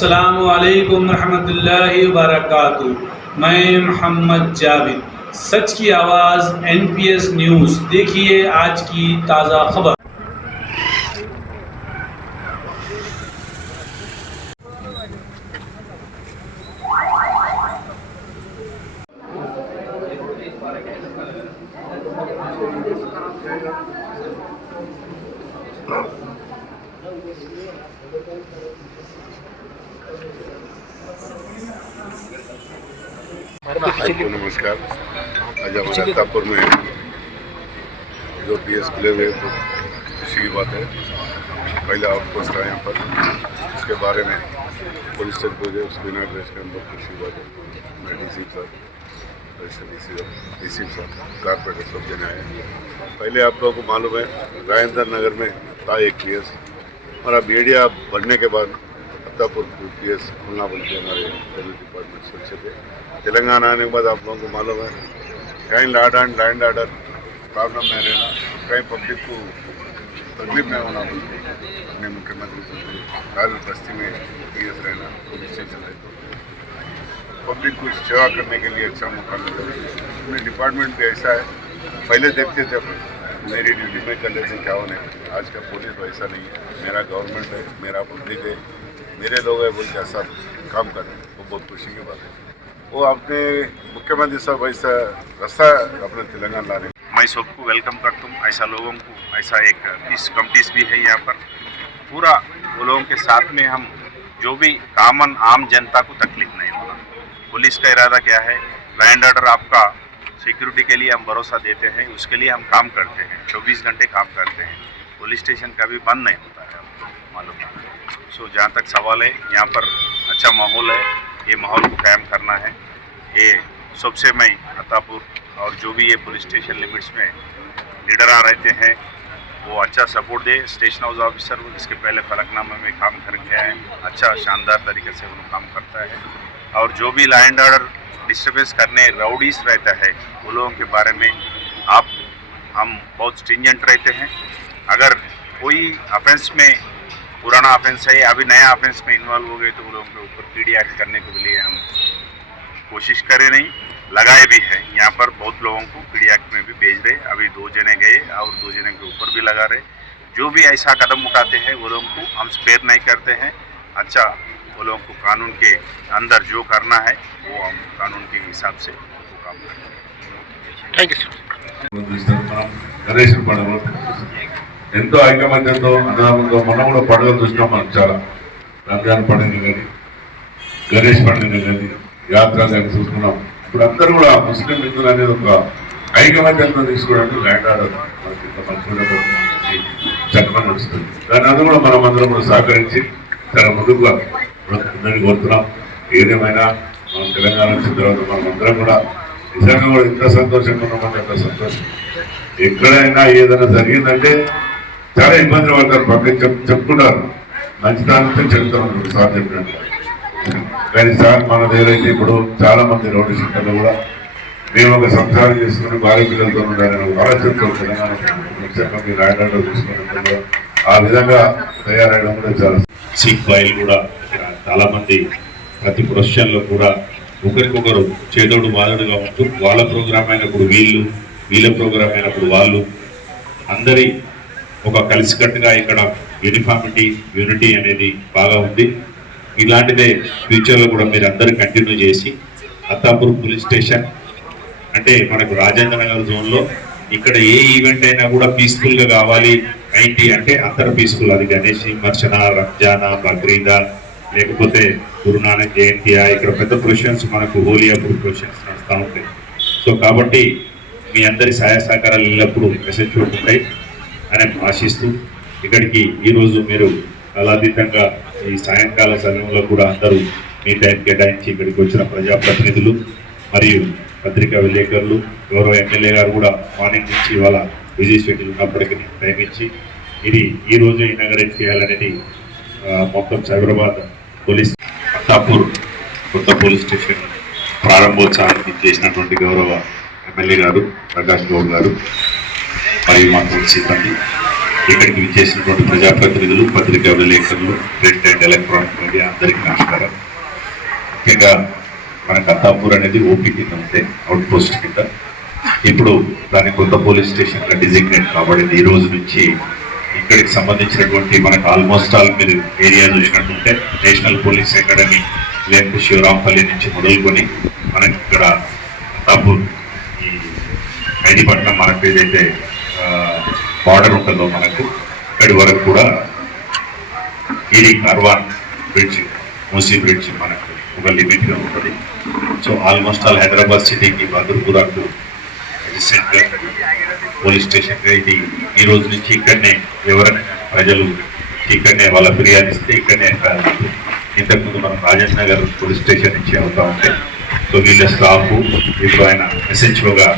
अस्सलामु अलैकुम रहमतुल्लाहि व बरकातुहू। मैं मोहम्मद जावेद, सच की आवाज़ NPS न्यूज़। देखिए आज की ताज़ा खबर। आपको नमस्कार। आज हमारे अत्तापुर में जो PS खुले हुए तो खुशी की बात है। पहले आउटपोस्ट था यहाँ पर, उसके बारे में पुलिस चेक हो गए, उसके इनाग्रेशन के अंदर खुशी की बात है। मैं DC साहब, DC साहब, कारपोरेटर सब जने आए। पहले आप लोगों को मालूम है राजेंद्र नगर में था एक PS, और अब एरिया बढ़ने के बाद अत्तापुर PS खुलना बोल के हमारे पुलिस डिपार्टमेंट सोचे थे। तेलंगाना आने के बाद आप लोगों को मालूम है कहीं लैंड आर्डर प्रॉब्लम में रहना, कहीं पब्लिक को तकलीफ में होना बोलते अपने मुख्यमंत्री से बस्ती में PS रहना, पुलिस स्टेशन है तो पब्लिक को सेवा करने के लिए अच्छा मौका मिला। अपने डिपार्टमेंट भी ऐसा है, पहले देखते थे मेरी ड्यूटी में कर लेते क्या होने, आज का पुलिस वैसा नहीं है। मेरा गवर्नमेंट है, मेरा पब्लिक है, मेरे लोग हैं बोल के ऐसा काम कर रहे हैं, वो बहुत खुशी की बात है। वो अपने मुख्यमंत्री साहब ऐसा रास्ता अपने तेलंगाना लाने, मैं सबको वेलकम करता हूँ। ऐसा लोगों को ऐसा एक पीस कमिटीज भी है यहाँ पर, पूरा वो लोगों के साथ में हम जो भी कामन आम जनता को तकलीफ नहीं होना। पुलिस का इरादा क्या है, लैंड ऑर्डर आपका सिक्योरिटी के लिए हम भरोसा देते हैं, उसके लिए हम काम करते हैं, 24 घंटे काम करते हैं। पुलिस स्टेशन कभी बंद नहीं होता है, आपको मालूम है। सो जहाँ तक सवाल है, यहाँ पर अच्छा माहौल है, ये माहौल को कायम करना है। ये सबसे मैं अत्तापुर और जो भी ये पुलिस स्टेशन लिमिट्स में लीडर आ रहते हैं वो अच्छा सपोर्ट दे। स्टेशन हाउस ऑफिसर इसके पहले फलकनामा में काम करके आए, अच्छा शानदार तरीके से वो काम करता है। और जो भी लैंड ऑर्डर डिस्टर्बेंस करने राउडीज रहता है वो लोगों के बारे में हम बहुत स्ट्रिंजेंट रहते हैं। अगर कोई ऑफेंस में पुराना ऑफेंस है, अभी नया ऑफेंस में इन्वॉल्व हो गए तो वो लोगों के ऊपर PD एक्ट करने के लिए हम कोशिश करें, नहीं लगाए भी है। यहाँ पर बहुत लोगों को PD एक्ट में भी भेज रहे, अभी 2 जने गए और 2 जने के ऊपर भी लगा रहे। जो भी ऐसा कदम उठाते हैं वो लोगों को हम स्पेयर नहीं करते हैं। अच्छा, वो लोगों को कानून के अंदर जो करना है वो हम कानून के हिसाब से वो काम करते हैं। Thank you sir. గణేష్ పండుగ ఎంతో ఐకమత్యంతో అన్నదమ్ములతో మొన్న కూడా పండుగలు చూసినాం మనం చాలా. రంజాన్ పండుగ కానీ, గణేష్ పండుగ కానీ, యాత్ర కానీ చూసుకున్నాం. ఇప్పుడు అందరూ కూడా ముస్లిం మిత్రులు అనేది ఒక ఐకమత్యంతో తీసుకోవడానికి ల్యాండ్ ఆర్డర్ మనకి చట్టం నడుస్తుంది. దాని అందరూ కూడా మనం అందరం కూడా సహకరించి చాలా ముందుగా అందరినీ కోరుతున్నాం. ఏదేమైనా మనం తెలంగాణ వచ్చిన తర్వాత మనం అందరం కూడా నిజంగా కూడా ఇంత సంతోషంగా ఉన్నామంటే అంత సంతోషం. ఎక్కడైనా ఏదైనా జరిగిందంటే చాలా ఇబ్బందులు పడతారు, పక్కన చెప్పుకుంటారు, మంచిదానితో చెప్తారు సార్ చెప్పినట్టు. కానీ సార్ మన దగ్గర అయితే ఇప్పుడు చాలా మంది రోడ్డు షీటర్లు కూడా మేము ఒక సంసారం చేసుకుని భార్య పిల్లలతో ఉండాలని ఆలోచనతో తెలంగాణ మీరు రాయడంలో చూసుకున్నట్టు ఆ విధంగా తయారయడం కూడా చాలా సీట్ బాయిల్ కూడా చాలా మంది ప్రతి ప్రొఫెషన్లో కూడా ఒకరికొకరు చేదోడు వాదోడుగా ఉంటూ వాళ్ళ ప్రోగ్రామ్ అయినప్పుడు వీళ్ళ ప్రోగ్రామ్ అయినప్పుడు వాళ్ళు అందరి ఒక కలిసికట్టుగా ఇక్కడ యూనిటీ అనేది బాగా ఉంది. ఇలాంటిదే ఫ్యూచర్లో కూడా మీరు అందరూ కంటిన్యూ చేసి అత్తాపూర్ పోలీస్ స్టేషన్ అంటే మనకు రాజేంద్ర నగర్ జోన్లో ఇక్కడ ఏ ఈవెంట్ అయినా కూడా పీస్ఫుల్గా కావాలి ఏంటి అంటే అందరూ పీస్ఫుల్. అది గణేష్ విమర్శన, రంజానా, బక్రీదా, లేకపోతే గురునానక్ జయంతి, ఇక్కడ పెద్ద ప్రొఫెషన్స్ మనకు హోలీ అప్పుడు ప్రొఫెషన్స్ నడుస్తూ ఉంటాయి. సో కాబట్టి మీ అందరి సహాయ సహకారాలు ఎల్లప్పుడూ మెసేజ్ ఉంటాయి అని ఆశిస్తూ ఇక్కడికి ఈరోజు మీరు కళాతీతంగా ఈ సాయంకాల సమయంలో కూడా అందరూ మీ టైం కేటాయించి ఇక్కడికి వచ్చిన ప్రజాప్రతినిధులు మరియు పత్రికా విలేకరులు, గౌరవ ఎమ్మెల్యే గారు కూడా మార్నింగ్ నుంచి ఇవాళ బిజీ షెడ్యూల్ ఉన్నప్పటికీ టైం ఇచ్చి ఇది ఈరోజు ఇనాగరేట్ చేయాలనేది మొత్తం సైబరాబాద్ పోలీస్ అత్తాపూర్ కొత్త పోలీస్ స్టేషన్ ప్రారంభోత్సవానికి చేసినటువంటి గౌరవ ఎమ్మెల్యే గారు ప్రకాష్ గౌడ్ గారు మరియు మా సిబ్బంది ఇక్కడికి విచ్చేసినటువంటి ప్రజాప్రతినిధులు, పత్రికా విలేకరులు, ప్రింట్ అండ్ ఎలక్ట్రానిక్ మీడియా అందరికీ నమస్కారం. ముఖ్యంగా మన కత్తాపూర్ అనేది ఓపీ కింద ఉంటే అవుట్ పోస్ట్ కింద, ఇప్పుడు దాని కొత్త పోలీస్ స్టేషన్ గా డిజిగ్నేట్ కాబడింది. ఈ రోజు నుంచి ఇక్కడికి సంబంధించినటువంటి మనకు ఆల్మోస్ట్ ఆల్ మీరు ఏరియా చూసినట్టుంటే నేషనల్ పోలీస్ అకాడమీ లేకపోతే శివరాంపల్లి నుంచి మొదలుకొని మనకి ఇక్కడ కత్తాపూర్ ఈ ఖైదీపట్నం మనకు ఏదైతే బార్డర్ ఉంటుందో మనకు ఇక్కడి వరకు కూడా ఇది కార్వాన్ బ్రిడ్జ్, మూసీ బ్రిడ్జ్ మనకు ఒక లిమిట్గా ఉంటుంది. సో ఆల్మోస్ట్ ఆల్ హైదరాబాద్ సిటీకి బహదూర్పురాకు రీసెంట్గా పోలీస్ స్టేషన్గా ఇది ఈ రోజు నుంచి ఇక్కడనే ఎవరైనా ప్రజలు ఇక్కడనే వాళ్ళ ఫిర్యాదు ఇస్తే ఇక్కడనే ఇంతకుముందు మనం రాజేష్ నగర్ పోలీస్ స్టేషన్ నుంచి అవుతా ఉంటే సో వీళ్ళ స్టాఫ్ ఇప్పుడు ఆయన ఎస్హెచ్ఓగా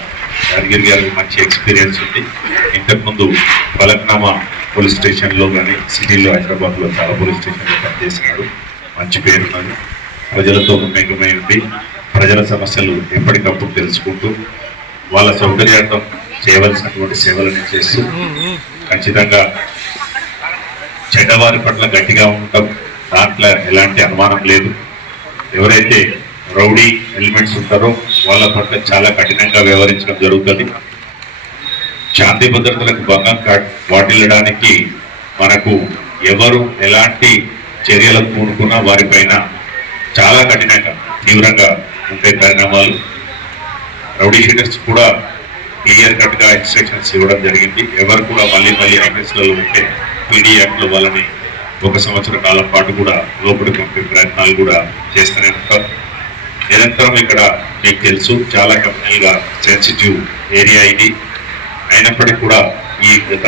యాదగిరి గారికి మంచి ఎక్స్పీరియన్స్ ఉంది. ఇంతకుముందు ఫలక్నామా పోలీస్ స్టేషన్లో కానీ సిటీలో హైదరాబాద్లో చాలా పోలీస్ స్టేషన్లో పనిచేసినాడు, మంచి పేరున్నది. ప్రజలతో మమేకమై ఉండి ప్రజల సమస్యలు ఎప్పటికప్పుడు తెలుసుకుంటూ వాళ్ళ సౌకర్యార్థం చేయవలసినటువంటి సేవలను చేస్తూ ఖచ్చితంగా చెడ్డవారి పట్ల గట్టిగా ఉండటం దాంట్లో ఎలాంటి అనుమానం లేదు. ఎవరైతే రౌడీ ఎలిమెంట్స్ ఉంటారో వాళ్ళ పట్ల చాలా కఠినంగా వ్యవహరించడం జరుగుతుంది. శాంతి భద్రతలకు భంగం వాటిల్లడానికి మనకు ఎవరు ఎలాంటి చర్యలకు కూడుకున్నా వారిపైన చాలా కఠినంగా తీవ్రంగా ఉండే పరిణామాలు. రౌడీ షీటర్స్ కూడా క్లియర్ కట్ గా ఇన్స్ట్రక్షన్స్ ఇవ్వడం జరిగింది. ఎవరు కూడా మళ్ళీ ఐపీఎస్లలో ఉంటే పీడీ యాక్ట్లో వాళ్ళని 1 సంవత్సర కాలం పాటు కూడా లోపలికి పంపే ప్రయత్నాలు కూడా చేస్తూనే ఉంటారు. నిరంతరం ఇక్కడ మీకు తెలుసు చాలా కంపెనీలుగా సెన్సిటివ్ ఏరియా ఇది అయినప్పటికీ కూడా ఈ గత